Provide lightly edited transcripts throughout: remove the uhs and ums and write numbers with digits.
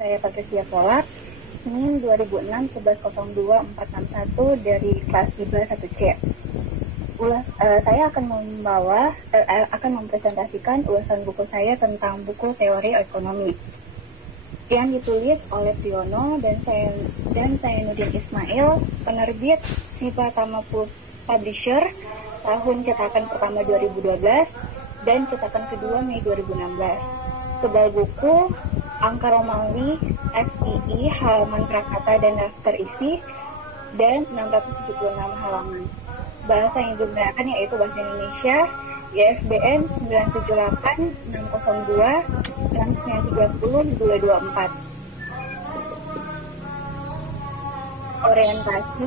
Saya Patricia Polar, NIM 2006-1102-461 dari kelas IBA 1C. Saya akan mempresentasikan ulasan buku saya tentang buku teori ekonomi yang ditulis oleh Priyono dan saya Nudin Ismail, penerbit Sipatama Publisher, tahun cetakan pertama 2012 dan cetakan kedua Mei 2016. Tebal buku angka Romawi, XII, halaman prakata dan daftar isi, dan 676 halaman. Bahasa yang digunakan yaitu bahasa Indonesia, ISBN 978-602-930-224. Orientasi,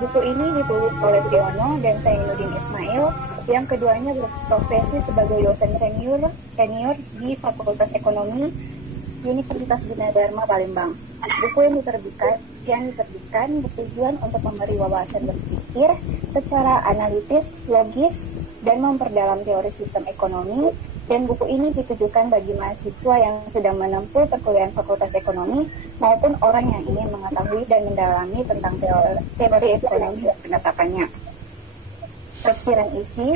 buku ini ditulis oleh Priyono dan saya Nudin Ismail, yang keduanya berprofesi sebagai dosen senior di Fakultas Ekonomi Universitas Gunadarma Palembang. Buku yang diterbitkan bertujuan untuk memberi wawasan berpikir secara analitis, logis, dan memperdalam teori sistem ekonomi. Dan buku ini ditujukan bagi mahasiswa yang sedang menempuh perkuliahan Fakultas Ekonomi maupun orang yang ingin mengetahui dan mendalami tentang teori ekonomi dan penetapannya. Tafsiran isi,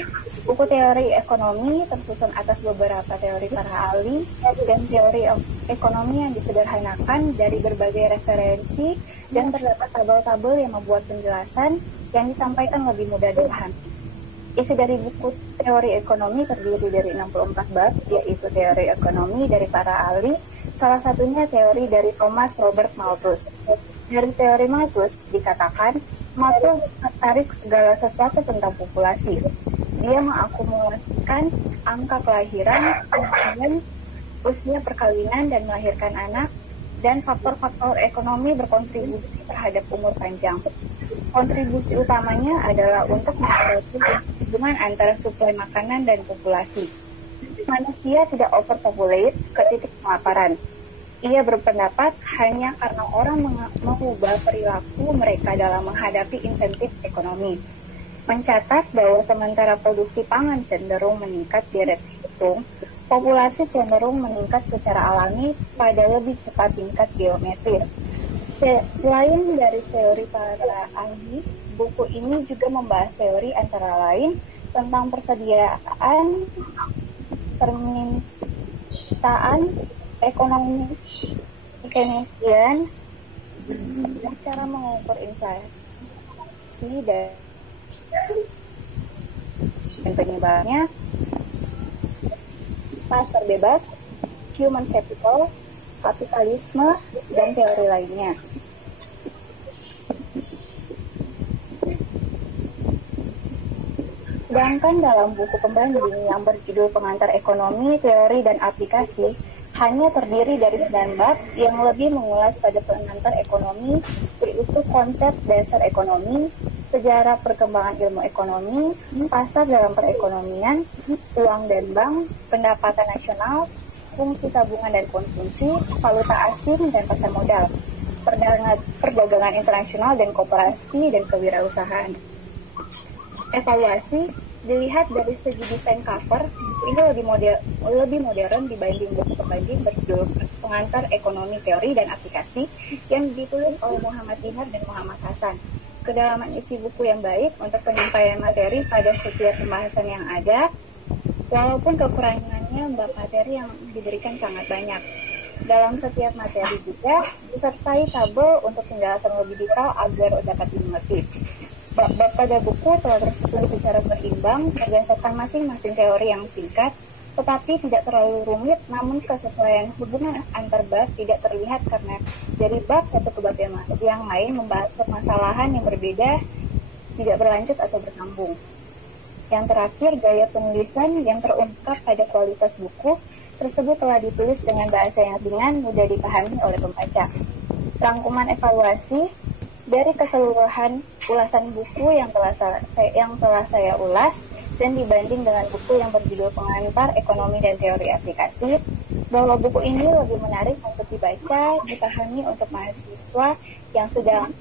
buku teori ekonomi tersusun atas beberapa teori para ahli dan teori ekonomi yang disederhanakan dari berbagai referensi, dan terdapat tabel-tabel yang membuat penjelasan yang disampaikan lebih mudah dipahami. Isi dari buku teori ekonomi terdiri dari 64 bab, yaitu teori ekonomi dari para ahli, salah satunya teori dari Thomas Robert Malthus. Dari teori Malthus dikatakan, Malthus tertarik segala sesuatu tentang populasi. Dia mengakumulasikan angka kelahiran, kemudian usia perkawinan dan melahirkan anak, dan faktor-faktor ekonomi berkontribusi terhadap umur panjang. Kontribusi utamanya adalah untuk memperbaiki hubungan antara suplai makanan dan populasi. Manusia tidak overpopulate ke titik kelaparan. Ia berpendapat hanya karena orang mengubah perilaku mereka dalam menghadapi insentif ekonomi. Mencatat bahwa sementara produksi pangan cenderung meningkat di rate hitung, populasi cenderung meningkat secara alami pada lebih cepat tingkat geometris. Selain dari teori para ahli, buku ini juga membahas teori antara lain tentang persediaan, permintaan, ekonomi, keynesian, dan cara mengukur inflasi dan penyebabnya, pasar bebas, human capital, kapitalisme, dan teori lainnya. Sedangkan dalam buku pembanding yang berjudul Pengantar Ekonomi, Teori, dan Aplikasi, hanya terdiri dari 9 bab yang lebih mengulas pada pengantar ekonomi, yaitu konsep dasar ekonomi, sejarah perkembangan ilmu ekonomi, pasar dalam perekonomian, uang dan bank, pendapatan nasional, fungsi tabungan dan konsumsi, valuta asing dan pasar modal, perdagangan internasional dan koperasi dan kewirausahaan. Evaluasi, dilihat dari segi desain cover, buku ini lebih modern dibanding buku pembanding berjudul Pengantar Ekonomi, Teori, dan Aplikasi yang ditulis oleh Muhammad Dinar dan Muhammad Hasan. Kedalaman isi buku yang baik untuk penyampaian materi pada setiap pembahasan yang ada, walaupun kekurangannya bab materi yang diberikan sangat banyak. Dalam setiap materi juga disertai tabel untuk penjelasan lebih detail agar dapat dimengerti. Bab pada buku telah tersusun secara berimbang berdasarkan masing-masing teori yang singkat, tetapi tidak terlalu rumit, namun kesesuaian hubungan antar bab tidak terlihat karena dari bab satu ke bab yang lain membahas permasalahan yang berbeda, tidak berlanjut atau bersambung. Yang terakhir, gaya penulisan yang terungkap pada kualitas buku tersebut telah ditulis dengan bahasa yang ringan, mudah dipahami oleh pembaca. Rangkuman evaluasi, dari keseluruhan ulasan buku yang telah saya ulas dan dibanding dengan buku yang berjudul Pengantar Ekonomi dan Teori Aplikasi, bahwa buku ini lebih menarik untuk dibaca, dipahami untuk mahasiswa yang sedang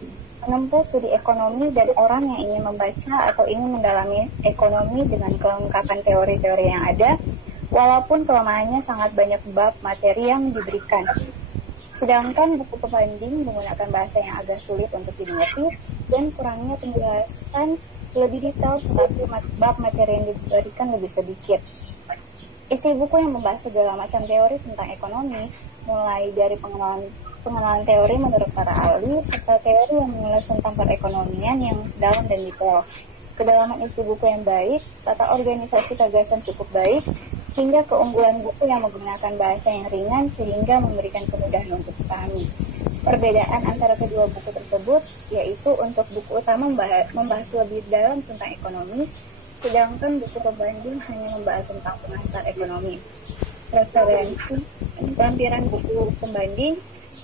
menempuh studi ekonomi dan orang yang ingin membaca atau ingin mendalami ekonomi dengan kelengkapan teori-teori yang ada, walaupun kelemahannya sangat banyak bab materi yang diberikan. Sedangkan buku pembanding menggunakan bahasa yang agak sulit untuk dimengerti dan kurangnya penjelasan lebih detail, tetapi bab materi yang diberikan lebih sedikit. Isi buku yang membahas segala macam teori tentang ekonomi, mulai dari pengenalan teori menurut para ahli, serta teori yang mengulas tentang perekonomian yang dalam dan detail. Kedalaman isi buku yang baik, tata organisasi gagasan cukup baik, hingga keunggulan buku yang menggunakan bahasa yang ringan sehingga memberikan kemudahan untuk dipahami. Perbedaan antara kedua buku tersebut yaitu untuk buku utama membahas lebih dalam tentang ekonomi, sedangkan buku pembanding hanya membahas tentang pengantar ekonomi. Referensi lampiran buku pembanding,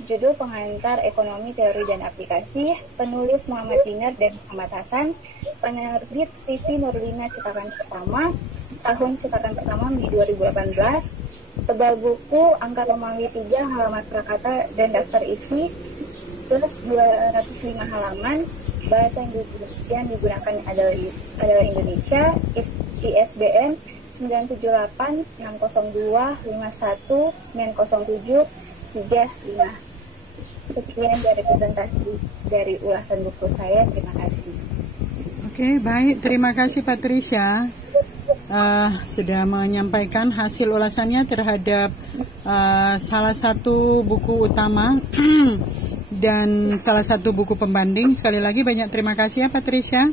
judul pengantar ekonomi teori dan aplikasi, penulis Muhammad Dinar dan Muhammad Hasan, penerbit Siti Nurlina cetakan pertama, tahun cetakan pertama Mei 2018. Tebal buku angka Romawi 3, halaman prakata dan daftar isi plus 205 halaman. Bahasa yang digunakan adalah Indonesia. ISBN 978-602-51-907-35. Sekian dari presentasi dari ulasan buku saya. Terima kasih. Oke, baik. Terima kasih Patricia. Sudah menyampaikan hasil ulasannya terhadap salah satu buku utama dan salah satu buku pembanding. Sekali lagi banyak terima kasih ya Patricia.